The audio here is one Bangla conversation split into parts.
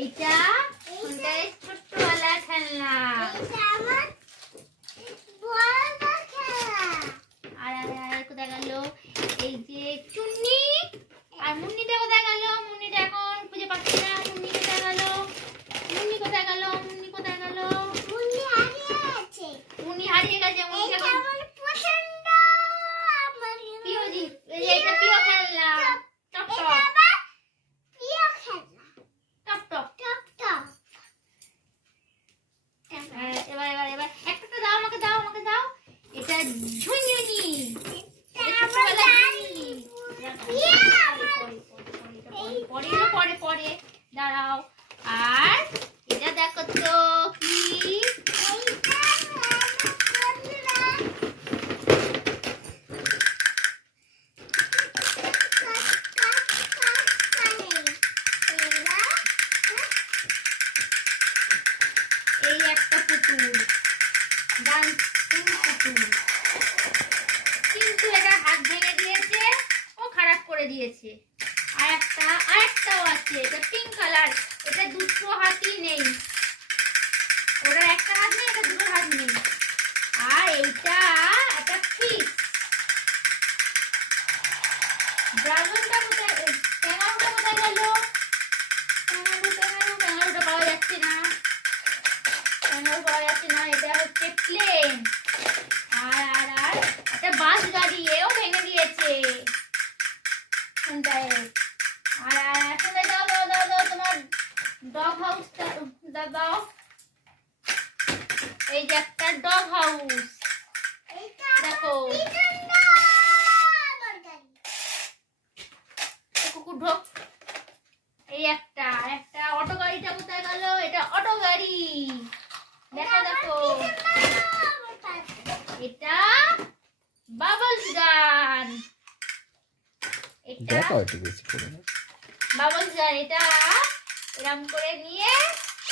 এইটা ছোট্টওয়ালা খেলনা, আর কোথায় গেল এই যে চুন্নি, আর মুন্নিটা কোথায় গেল? মুন্নিটা এখন খুঁজে পাচ্ছি না। মুন্নি কোথায় গেল? মুন্নি কোথায় গেল? মুন্নি কোথায় গেল? মুন্নি হারিয়ে গেছে। মুন্নি হারিয়ে গেছে। মুন্নি এখন পছন্দ আমার প্রিয় জিনিস, এই যে এটা প্রিয় খেলনা। টপ টপ প্রিয় খেলনা, টপ টপ টপ টপ। এবার এবার এবার একটা দাও, আমাকে দাও, আমাকে দাও। এটা ঝুনঝুনি, পরে পরে দাঁড়াও। আর এটা দেখো তো কি, এই একটা পুতুল, ডান্সিং পুতুল, কিন্তু এটা হাত ভেঙে দিয়েছে, ও খারাপ করে দিয়েছে। আরেকটাও আছে, এটা পিঙ্ক কালার, এটা দুটো হাতই নেই, ওটার একটা হাত নেই, এটা দুটো হাত নেই। আর এইটা একটা ফিশ। ড্রাগনটা কোথায়? ক্যাঙ্গারুটা কোথায় গেল? ক্যাঙ্গারুটা পাওয়া যাচ্ছে না, ক্যাঙ্গারু পাওয়া যাচ্ছে না। এটা হচ্ছে প্লেন। আর একটা বাস গাড়ি, এও ভেঙে দিয়েছে কোনটায়। আর এখন দাও দাও দাও দাও তোমার ডগ হাউসটা দাও। এই যে একটা ডগ হাউস, দেখো কুকুর ঢোক। এই একটা অটো গাড়িটা কোথায় গেল? এটা অটো গাড়ি, দেখো দেখো। এটা বাবলস গান, এটা বাবলস গান। এটা এরম করে নিয়ে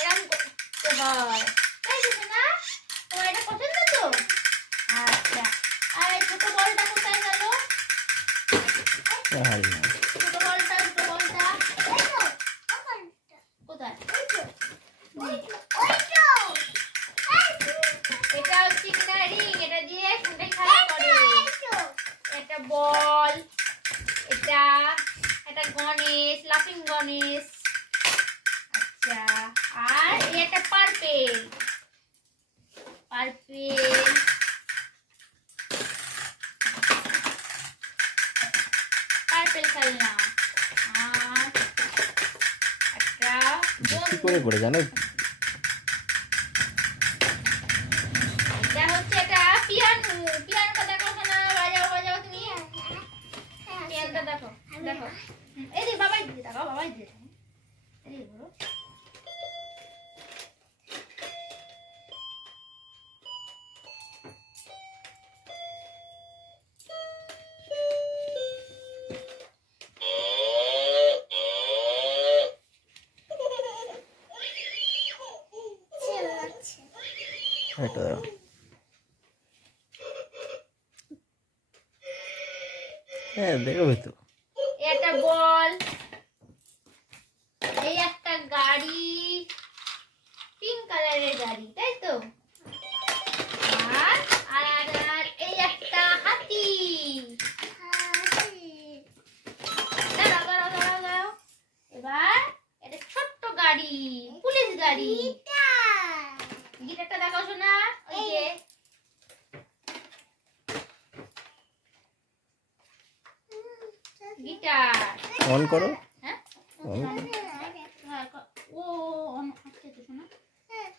এরম করতে হয়, তাই তো না? তোমার এটা পছন্দ তো? আচ্ছা। আর এই ছোট বলটা কোথায় গেল? ছোট বলটা কোথায়? এটা হচ্ছে কিনা রিং, এটা দিয়ে কোনটাই খেলা করে। এটা বল, এটা গণেশ, লাফিং গণেশ। আচ্ছা। আর এই একটা পার্পেল খেলনা। আর একটা কি করে জানো, এটা হচ্ছে এটা পিয়ানো। পিয়ানোটা দেখো না, বাজাও তুমি। পিয়ানোটা দেখো দেখো, এই যে বাবাই দিয়ে দেখো, বাবাই দিয়ে এই বড়। এটা হ্যাঁ দেখো তো, এটা বল। এই একটা গাড়ি, পিঙ্ক কালারের গাড়ি, তাই তো? আর এই একটা হাতি। দাঁড়াও। এবার এটা ছোট্ট গাড়ি, পুলিশ গাড়ি। গিটারটা দেখাও শোনা, ওই যে গিটার অন করো। হ্যাঁ ও আচ্ছা তো শোনা, হ্যাঁ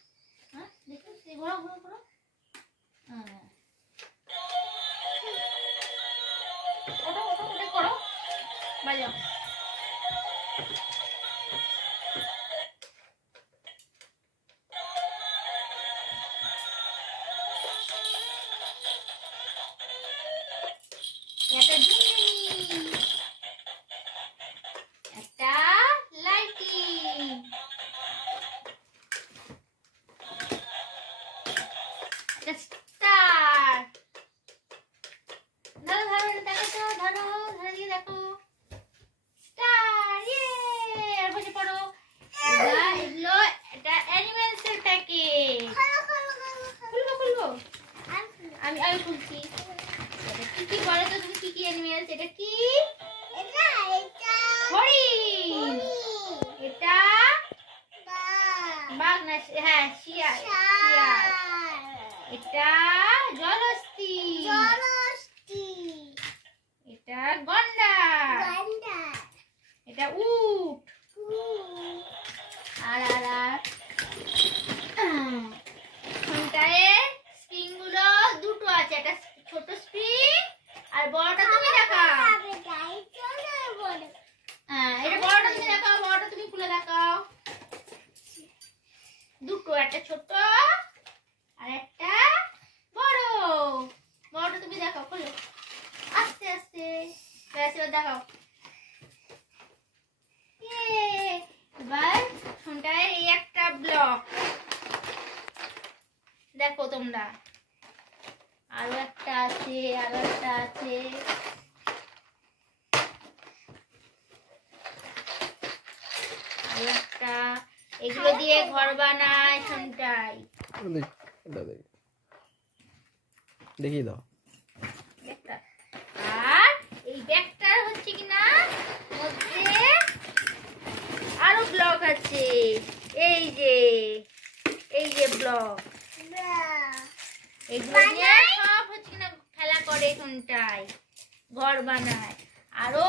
দেখো সেই ঘোরা হ্যাঁ ওটা করো, বাজাও। একটা ঝুমঝুনি, একটা লাইটিং, একটা স্টার। ধরো দেখো তো, ধরো দিয়ে দেখো স্টার। ইয়ে, আর বসে পড়ো। প্যাকেট। খুলবো খুলবো আমি আমি খুলছি। এটা কি কি বলো তো তুমি, কি কি অ্যানিমেলস? এটা কি? হরিণ। এটা বাঘ না, হ্যাঁ শিয়াল। শিয়াল। এটা জলহস্তী। এটা গন্ডার। এটা উট। আর আর আর ফোনটায় স্প্রিং গুলো দুটো আছে, একটা ছোট স্প্রিং আর বড়টা তুমি দেখাও। হ্যাঁ এটা বড়টা তুমি দেখাও, বড়টা তুমি খুলে দেখাও। দুটো, একটা ছোট আর একটা বড়। বড়টা তুমি দেখাও, খুলে আস্তে আস্তে। ব্যাস এবার দেখাও। এবার ফোনটায় এই একটা ব্লক দেখো তোমরা, আরো একটা আছে, আরো একটা আছে। আরো একটা, এগুলো দিয়ে ঘর বানায় ফোনটায়। দেখিয়ে দাও। আর এই ব্যাগটার হচ্ছে কিনা মধ্যে আরো ব্লক আছে। এই যে ব্লক, এগুলো দিয়ে সব হচ্ছে কিনা খেলা করে কোনটায়, ঘর বানায়। আরো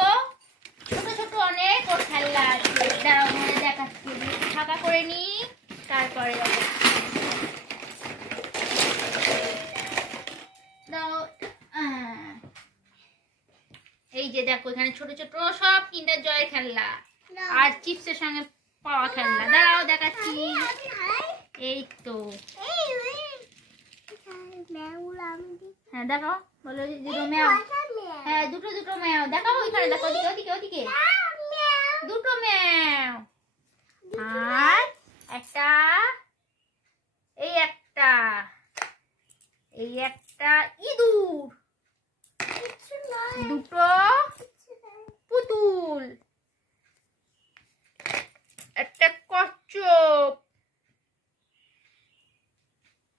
ছোট ছোট অনেক ওর খেলা আছে, দাঁড়াও মনে দেখাচ্ছি, ফাঁকা করে নি তারপরে এই যে দেখো এখানে ছোট ছোট সব কিন্ডার জয়ের খেলনা আর চিপসের সঙ্গে পাওয়া খেলনা। দাঁড়াও দেখাচ্ছি। এই তো হ্যাঁ দেখো, বলো দুটো ম্যাও। হ্যাঁ দুটো দুটো ম্যাও দেখাও, ওইখানে দেখো, ওদিকে ওদিকে ওদিকে দুটো ম্যাও। আর একটা, এই একটা, এই একটা ইঁদুর, দুটো পুতুল, একটা কচ্ছপ।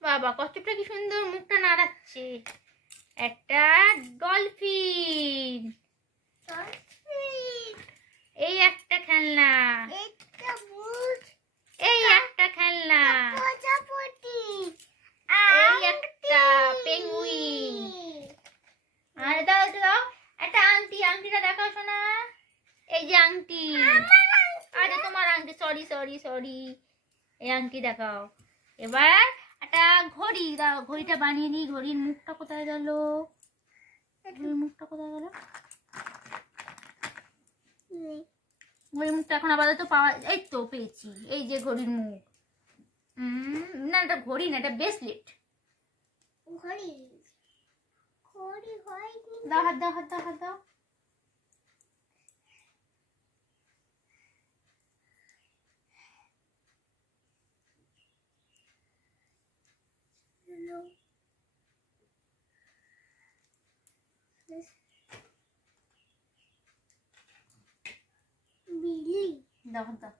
বাবা কচ্ছপটা কি সুন্দর মুখটা নাড়াচ্ছে। একটা ডলফিন, এই একটা খেলনা, এই একটা খেলনা, এই একটা পেঙ্গুইন। আর দাও দাও একটা আংটি, আংটিটা দেখাও শোনা। এই যে আংটি, আরে তোমার আংটি, সরি সরি সরি, এই আংটি দেখাও। এবার একটা ঘড়ি দাও, ঘড়িটা বানিয়ে নিই। ঘড়ির মুখটা কোথায় গেল? ঘড়ির মুখটা কোথায় গেল? ঘড়ির মুখটা এখন আপাতত পাওয়া, এই তো পেয়েছি, এই যে ঘড়ির মুখ। না এটা ঘড়ি না, এটা ব্রেসলেট। ঘড়ি ঘড়ি হয়, দাও হাত দাও, হাত দাও, হাত দাও। দাও হাত দাও।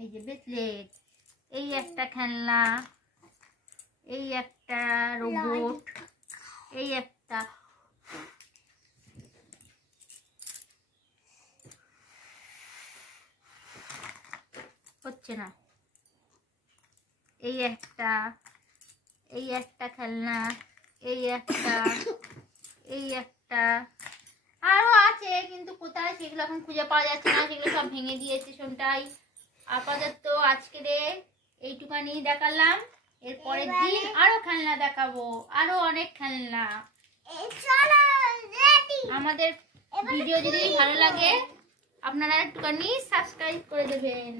এই যে ব্রেসলেট, এই একটা খেলনা, এই একটা রোবট, এই একটা হচ্ছে না, এই একটা, এই একটা খেলনা, এই একটা, এই একটা, আরো আছে কিন্তু কোথায় সেগুলো এখন খুঁজে পাওয়া যাচ্ছে না, সেগুলো সব ভেঙে দিয়েছে শোনটাই। আপাতত আজকের এইটুকানি দেখালাম, এর পরের দিন আরো খেলনা দেখাবো, আরো অনেক খেলনা। আমাদের ভিডিও যদি ভালো লাগে আপনারা একটুখানি সাবস্ক্রাইব করে দেবেন।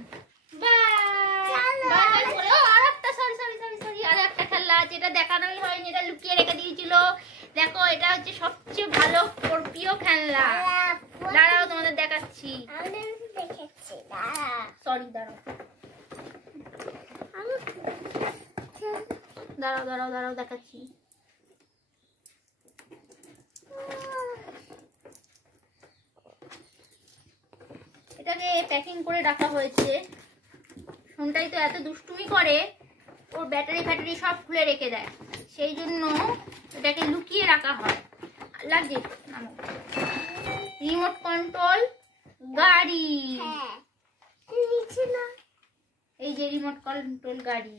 আর একটা খেলনা আছে, এটা দেখানোই হয়নি, এটা লুকিয়ে রেখে দিয়েছিল। দেখো এটা হচ্ছে সবচেয়ে ভালো প্রিয় খেলনা। দাঁড়াও তোমাদের দেখাচ্ছি। সরি দাঁড়াও, দাঁড়াও দাঁড়াও দাঁড়াও দেখাচ্ছি। এটাকে প্যাকিং করে রাখা হয়েছে সোনটাই তো এত দুষ্টুমি করে, ওর ব্যাটারি ফ্যাটারি সব খুলে রেখে দেয়, সেই জন্য এটাকে লুকিয়ে রাখা হয়। লাগছে রিমোট কন্ট্রোল গাড়ি, এই যে রিমোট কন্ট্রোল গাড়ি।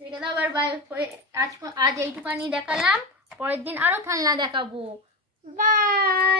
রেখে দাও এবার। আজ এইটুকানি দেখালাম, পরের দিন আরো খেলনা দেখাবো। বাই।